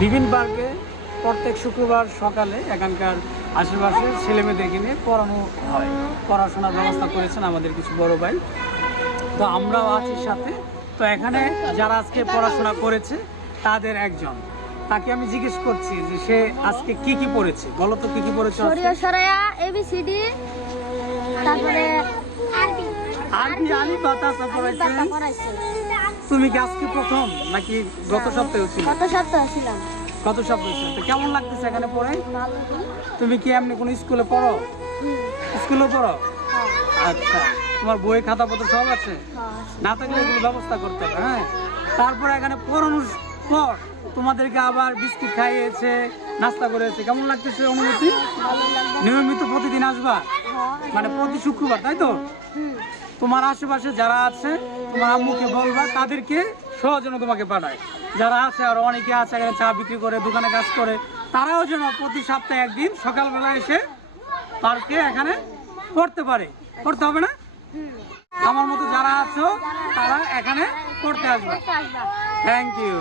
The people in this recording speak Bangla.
বিভিন্ন পার্কে প্রত্যেক শুক্রবার সকালে এখানকার আশেপাশের ছেলেমেয়েদেরকে নিয়ে পড়ানো হয়, পড়াশোনার ব্যবস্থা করেছেন আমাদের কিছু বড় ভাই। তো আমরাও আছি সাথে। তো এখানে যারা আজকে পড়াশোনা করেছে তাদের একজন, তাকে আমি জিজ্ঞেস করছি যে সে আজকে কি কি পড়েছে, বলো তো কি কি পড়েছে? ABCD, তারপরে আরবি আলিফ বা তাসা পড়াইছে। তুমি কি আজকে প্রথম নাকি গত সপ্তাহে ছিল? গত সপ্তাহে ছিলাম। গত সপ্তাহে ছিল। তো কেমন লাগতেছে এখানে পড়ে? তুমি কি এমনি কোনো স্কুলে পড়ো? স্কুলে পড়ো? আচ্ছা, তোমার বই খাতাপত্র সব আছে? না থাকলে এগুলো ব্যবস্থা করতে হবে। হ্যাঁ, তারপরে এখানে পড়ানোর পর তোমাদেরকে আবার বিস্কিট খাইয়েছে, নাস্তা করেছে, কেমন লাগতেছে অনুভূতি? নিয়মিত প্রতিদিন আসবা, মানে প্রতি শুক্রবার, তাই তো? তোমার আশেপাশে যারা আছে তোমার আম্মুকে বলবা তাদেরকে সহজে তোমাকে পাঠায়। যারা আছে আর অনেকে আছে এখানে চা বিক্রি করে, দোকানে কাজ করে, তারাও যেন প্রতি সপ্তাহে একদিন সকালবেলা এসে পার্কে এখানে পড়তে পারে। পড়তে হবে না? আমার মতো যারা আছো তারা এখানে পড়তে আসবে। Thank you.